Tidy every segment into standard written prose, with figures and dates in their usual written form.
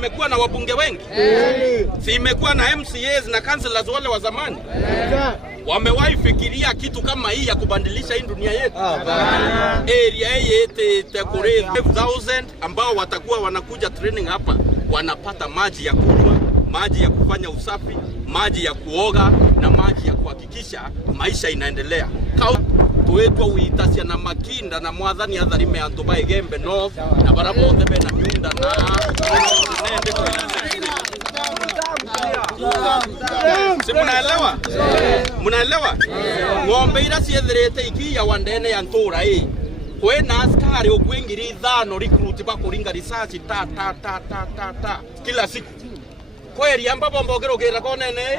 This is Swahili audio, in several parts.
imekuwa na wabunge wengi? Si imekuwa na MCAs na councillors wale wa zamani? Wamewahi fikiria kitu kama hii ya kubadilisha hii dunia yetu? Area yetu tekore 5000 ambao watakuwa wanakuja training hapa, wanapata maji ya kunywa, maji ya kufanya usafi, maji ya kuoga na maji ya kuhakikisha maisha inaendelea. Tuetwa uitasia na makinda na mwathani atharime antu ba Igembe North na barabo thebe na miunda na si munaelewa? Munaelewa? Ng'ombe ira ciethirite ikia wandene ya ntura hii kwena askari ukwingiri 5 recruit bakuringa research ta kila siku kweli amba bombogero gira konene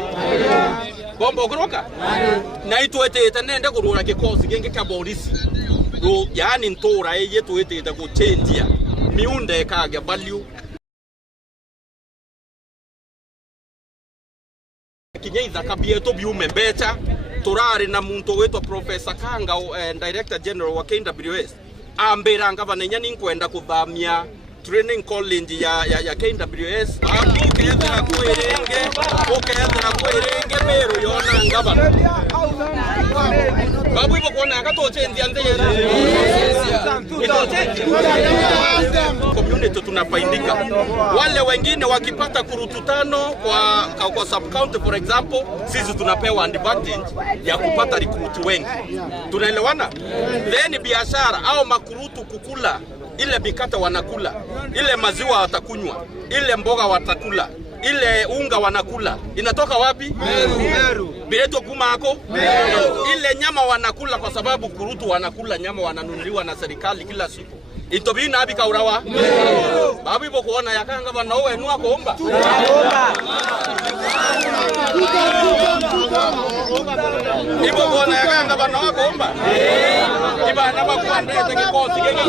bombogoroka na itwetete nende kurura kikosi genge ka polisi ro yani ntura ye twetete ku change miunde kage value kinyaiza kabieto biume beta turari na muntu wetwa Professor Kanga Director General wa KWS ambera ngavanenya ninkwenda kuthamia training college ya KWS ukethera kwirenge meru yona ngavana babu ibo kona akatochendia ndeye community tunafaidika. Wale wengine wakipata kurutu 5 kwa sub county for example, sisi tunapewa advantage ya kupata recruit wengi. Tunaelewana? Then biashara au makurutu kukula ile mikate wanakula, ile maziwa watakunywa, ile mboga watakula, ile unga wanakula. Inatoka wapi? Meru. Bileto kumako? Meru. Ile nyama wanakula kwa sababu kurutu wanakula nyama wananunuliwa na serikali kila siku. Itobi na abi kaurawa? Meru. Babu ibo kuona yakanga bana owe nuwa kuomba? Tunaomba. Ibo kuona yakanga bana owe kuomba? Iba na bakuandete kikosi genge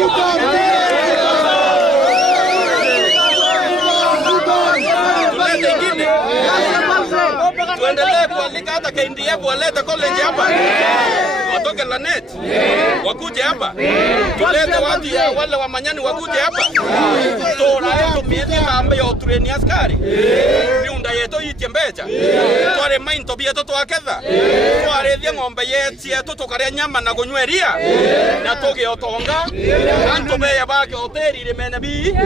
tuendelee kualika hata KNDF walete college hapa, watoke Lanet wakuje hapa, tulete watu wale wa Manyani wakuje hapa, tora yetu miezi mambe ya treni askari miunda yetu itembeja tware mainto bieto twaketha tware thia ng'ombe yetu tukare nyama na kunyweria na toge otonga anto beya bake hoteli rimene bi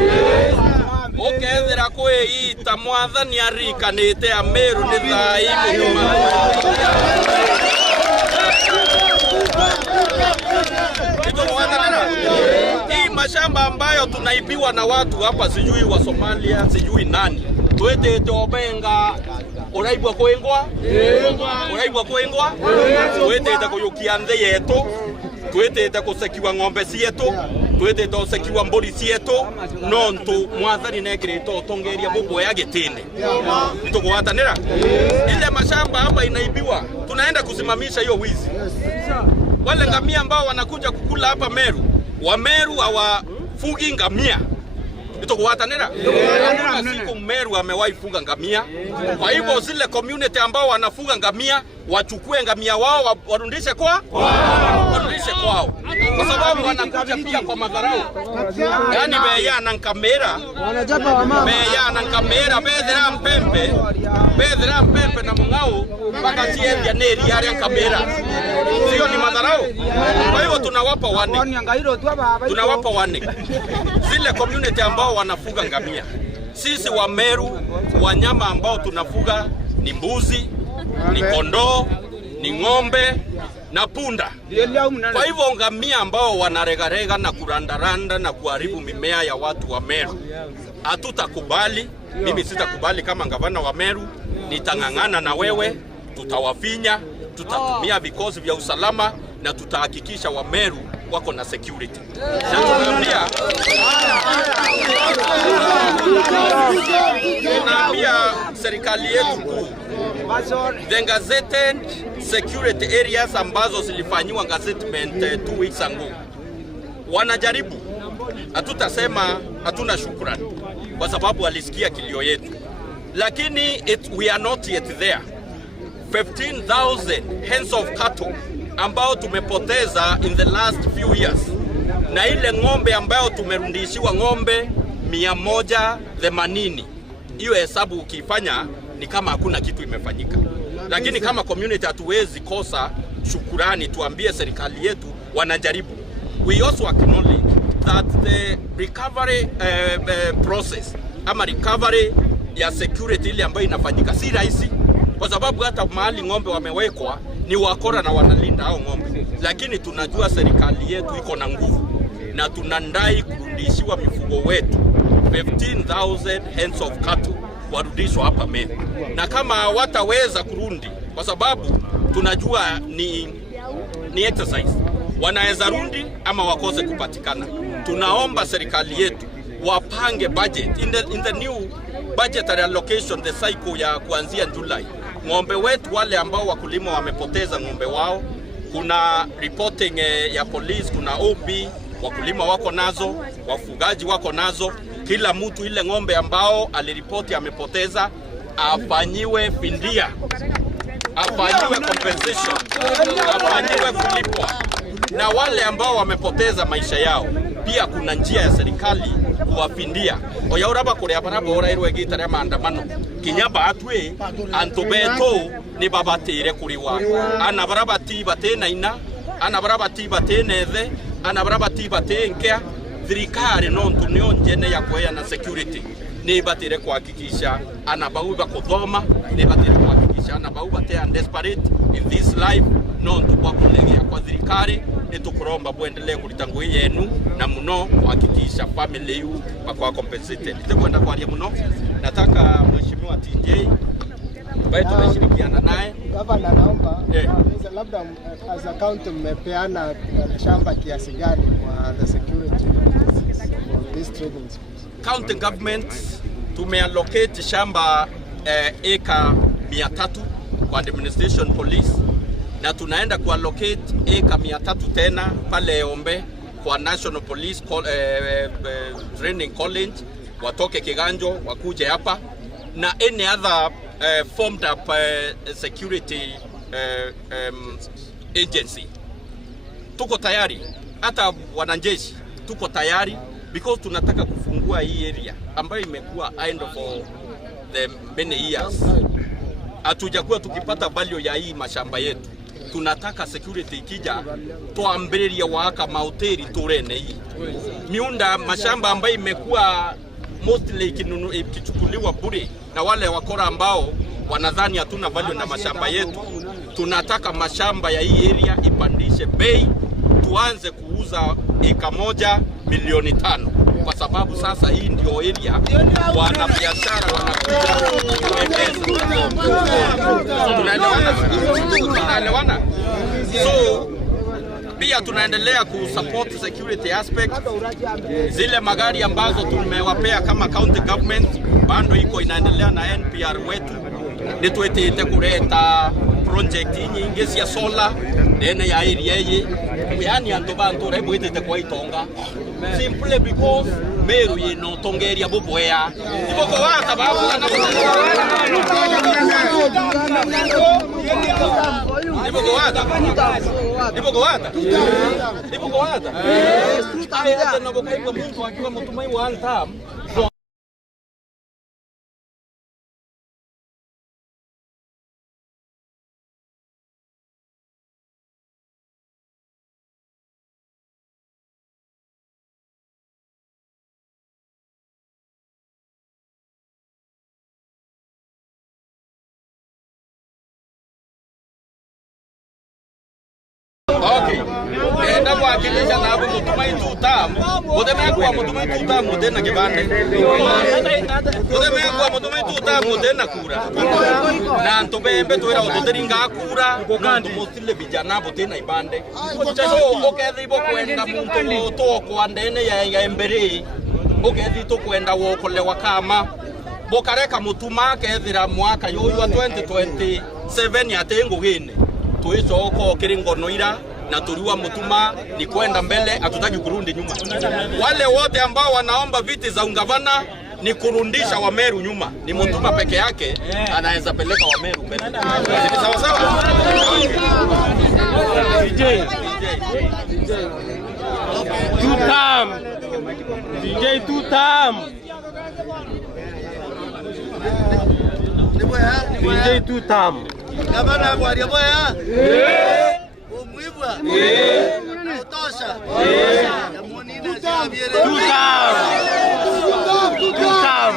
ukethera kwĩita mwathani arikanĩte Ameru nĩ thai mũtuma. Hii mashamba ambayo tunaibiwa na watu hapa, sijui wa Somalia, sijui nani, twetete obenga uraibwa kwengwa twetete kuyukia nthi yetu, twetete kusekiwa ng'ombe cietu, twetete kusekiwa mburi cietu, nontu mwathani nekirito tongeria bubu ya gitini nitukuwatanira. Ile mashamba hapa inaibiwa, tunaenda kusimamisha hiyo wizi. Wale ngamia ambao wanakuja kukula hapa Meru, wa Meru hawafugi ngamia nitukuwatanira. Siku Meru amewahi fuga ngamia. Kwa hivyo zile community ambao wanafuga ngamia wachukue ngamia wao warudishe kwao, kwa sababu wanakuja pia kwa madharau. Yani beya na kamera bedera mpempe na mungao mpaka tiendia neri ya kamera, sio ni madharau. Kwa hivyo tunawapa wane zile community ambao wanafuga ngamia. Sisi wa Meru wanyama ambao tunafuga ni mbuzi, ni kondoo, ni ng'ombe na punda. Kwa hivyo ngamia ambao wanaregarega na kurandaranda na kuharibu mimea ya watu wa Meru hatutakubali. Mimi sitakubali. Kama gavana wa Meru nitang'ang'ana na wewe, tutawafinya, tutatumia vikosi vya usalama na tutahakikisha wa Meru wako na security. Tunaambia serikali yetu kuu, the gazetted security areas ambazo zilifanywa gazettement 2 weeks ago, wanajaribu. Hatutasema hatuna shukrani kwa sababu walisikia kilio yetu, lakini we are not yet there. 15,000 hens of cattle ambao tumepoteza in the last few years, na ile ng'ombe ambayo tumerudishiwa ng'ombe 180 hiyo hesabu ukifanya ni kama hakuna kitu imefanyika. Lakini kama community hatuwezi kosa shukurani, tuambie serikali yetu wanajaribu. We also acknowledge that the recovery process ama recovery ya security ile ambayo inafanyika si rahisi, kwa sababu hata mahali ng'ombe wamewekwa ni wakora na wanalinda hao ng'ombe. Lakini tunajua serikali yetu iko na nguvu na tunandai kurudishiwa mifugo wetu 15,000 heads of cattle warudishwa hapa Meru, na kama wataweza kurundi, kwa sababu tunajua ni exercise, wanaweza rundi ama wakose kupatikana. Tunaomba serikali yetu wapange budget in the new budgetary allocation, the cycle ya kuanzia Julai. Ng'ombe wetu wale ambao wakulima wamepoteza ng'ombe wao, kuna reporting ya police, kuna OB, wakulima wako nazo, wafugaji wako nazo. Kila mtu ile ng'ombe ambao aliripoti amepoteza afanyiwe findia, afanyiwe compensation, afanyiwe kulipwa. Na wale ambao wamepoteza maisha yao pia kuna njia ya serikali kuwafindia. Oyauraba kure aparaba orairwe gitare maandamano kinyaba atwe antobeto ni babatire kuriwa ana barabati batena ina ana barabati batenethe ana barabati batenkea thirikari no ntunio njene ya kuya na security ni batire kuhakikisha ana bauba kuthoma, ni batire kuhakikisha ana bauba te desperate in this life no ntukwa kulegea kwa thirikari. Nitukuromba buendelee kulitangu yenu na muno kuhakikisha family yu kwa compensated. Nitakwenda kwa alia muno. Nataka mheshimiwa TJ ambaye tumeshirikiana naye. Gavana, naomba labda as a county mmepeana shamba kiasi gani kwa the security of this trading schools? County government tumeallocate shamba eka 300 kwa administration police, na tunaenda kuallocate eka 300 tena pale Ombe kwa National Police Training College, watoke Kiganjo wakuje hapa, na any other formed up security agency. Tuko tayari, hata wanajeshi tuko tayari, because tunataka kufungua hii area ambayo imekuwa idle for the many years. Hatujakuwa tukipata value ya hii mashamba yetu. Tunataka security ikija tuambiria waka mahoteli turene hii miunda mashamba ambayo imekuwa mostly ikichukuliwa bure na wale wakora ambao wanadhani hatuna value na mashamba yetu. Tunataka mashamba ya hii area ipandishe bei, tuanze kuuza eka moja milioni 5, kwa sababu sasa hii ndio area wana biashara wanakuja kuwekeza. Tunaelewana? So pia tunaendelea kusupport security aspect. Zile magari ambazo tumewapea kama county government bado iko inaendelea na NPR wetu. Nitwetete kureta project nyingi cia solar dene ya area ye, yani antobantu rebo itete kwa itonga simply because Meru yino tongeria bubwea iboko wata babu iboko wata hata na bokaiko mtu akiwa mtumai wa antam. Okay. Enda kwa kilisha na hapo mtumai tutamu. Udeme kwa mtumai tutamu tena kibande. Udeme kwa mtumai tutamu tena kura. Na ntobembe toera utoteringa kura. Nando mostile vijana botena ibande. So okethi bo kwenda muntu to kwa ndene ya embere. Okethi to kwenda wokolewa kama. Bokareka mutuma kethira mwaka yoyu wa 2027 yatengo gine. Tuisoko kiringono ira na turiwa mutuma ni kwenda mbele, hatutaki kurudi nyuma. Wale wote ambao wanaomba viti za ungavana ni kurundisha Wameru nyuma. Ni mutuma peke yake anaweza peleka Wameru mbele. Ni sawa sawa? DJ tutam. Ni tu tam. Gavana kwa boya. Umwibwa. Utosha. Ya monina Javier. Tutam.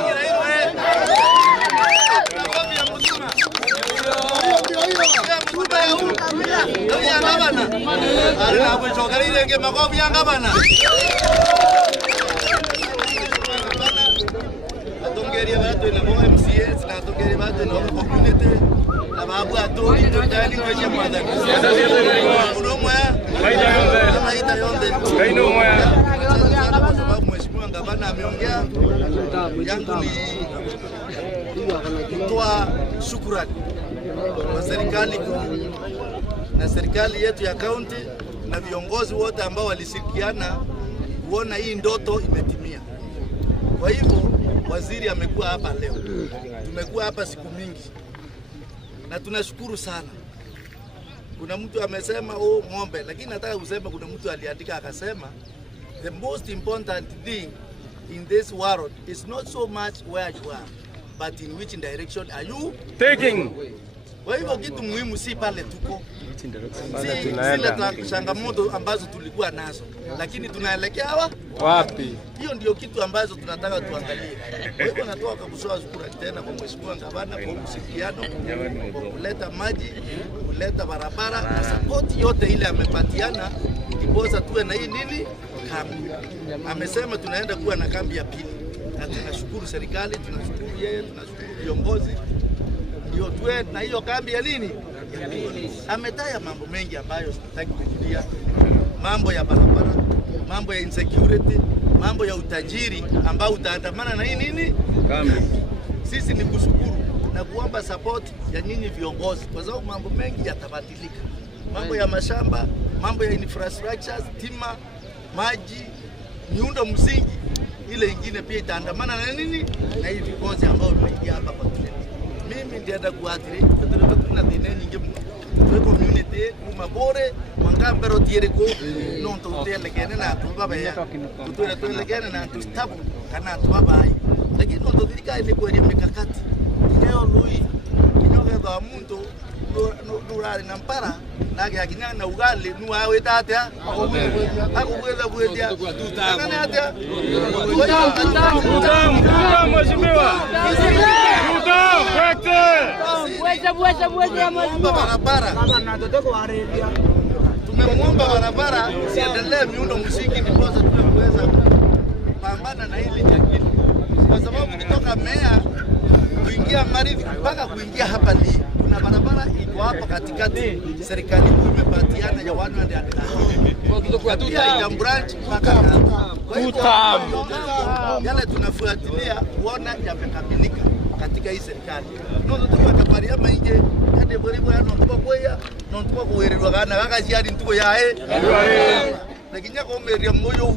Ana kuchoka ile ngema makofi ya gavana. Atongeria watu na MCS na atongeria watu na community na babu atoni totali kwa mwanza. Unomwa maida yonde. Unomwa kwa sababu mheshimiwa gavana ameongea yangu ni kutoa shukrani kwa serikali kuu na serikali yetu ya kaunti na viongozi wote ambao walishirikiana kuona hii ndoto imetimia. Kwa hivyo waziri amekuwa hapa leo, tumekuwa hapa siku mingi na tunashukuru sana. Kuna mtu amesema ng'ombe, lakini nataka kusema kuna mtu aliandika akasema the most important thing in this world is not so much where you are but in which direction are you taking. Kwa hivyo kitu muhimu si pale tuko, si zile changamoto ambazo tulikuwa nazo, lakini tunaelekea wapi? Hiyo ndio kitu ambazo tunataka tuangalie. Kwa hivyo natoa kutoa shukrani tena kwa mheshimiwa gavana kwa ushirikiano, kwa kuleta maji, kuleta barabara na support yote ile amepatiana, ndiposa tuwe na hii nini kambi. Amesema tunaenda kuwa na kambi ya pili, na tunashukuru serikali, tunashukuru yeye, tunashukuru viongozi ndio tuwe na hiyo kambi ya nini. Ametaya mambo mengi ambayo sitaki kurudia, mambo ya barabara, mambo ya insecurity, mambo ya utajiri ambao utaandamana na hii nini kambi. Sisi ni kushukuru na kuomba support ya nyinyi viongozi, kwa sababu mambo mengi yatabadilika, mambo ya mashamba, mambo ya infrastructure, stima, maji, miundo msingi ile ingine pia itaandamana na nini na hii vikosi ambao vimeingia hapa kwa tule. Mimi ndienda kuathiri tuna dine nyingi mu community kumabore mangambero tiereko non to telekene na tubaba ya tutule telekene na tustabu kana tubaba ai, lakini non to dika ile kwa mikakati leo lui kinyoge ndo muntu nurari na mpara nage akinya na ugali nu awe tatea akubweza bwedia tutana atia mheshimiwa barabara tumemwomba barabara siendelee miundo msingi ndiposa tunaweza pambana na hili jangili, kwa sababu kutoka Mea kuingia Maridhi mpaka kuingia hapa ni kuna barabara iko hapa katikati, serikali imepatiana ya 100 ya branch mpaka yale tunafuatilia kuona yamekamilika katika hii serikali. Nono tuko taparia mainge hadi boribo ya nono boya nono tuko kuwererwa kana kaka ziadi ntuko yae lakini kwa meria moyo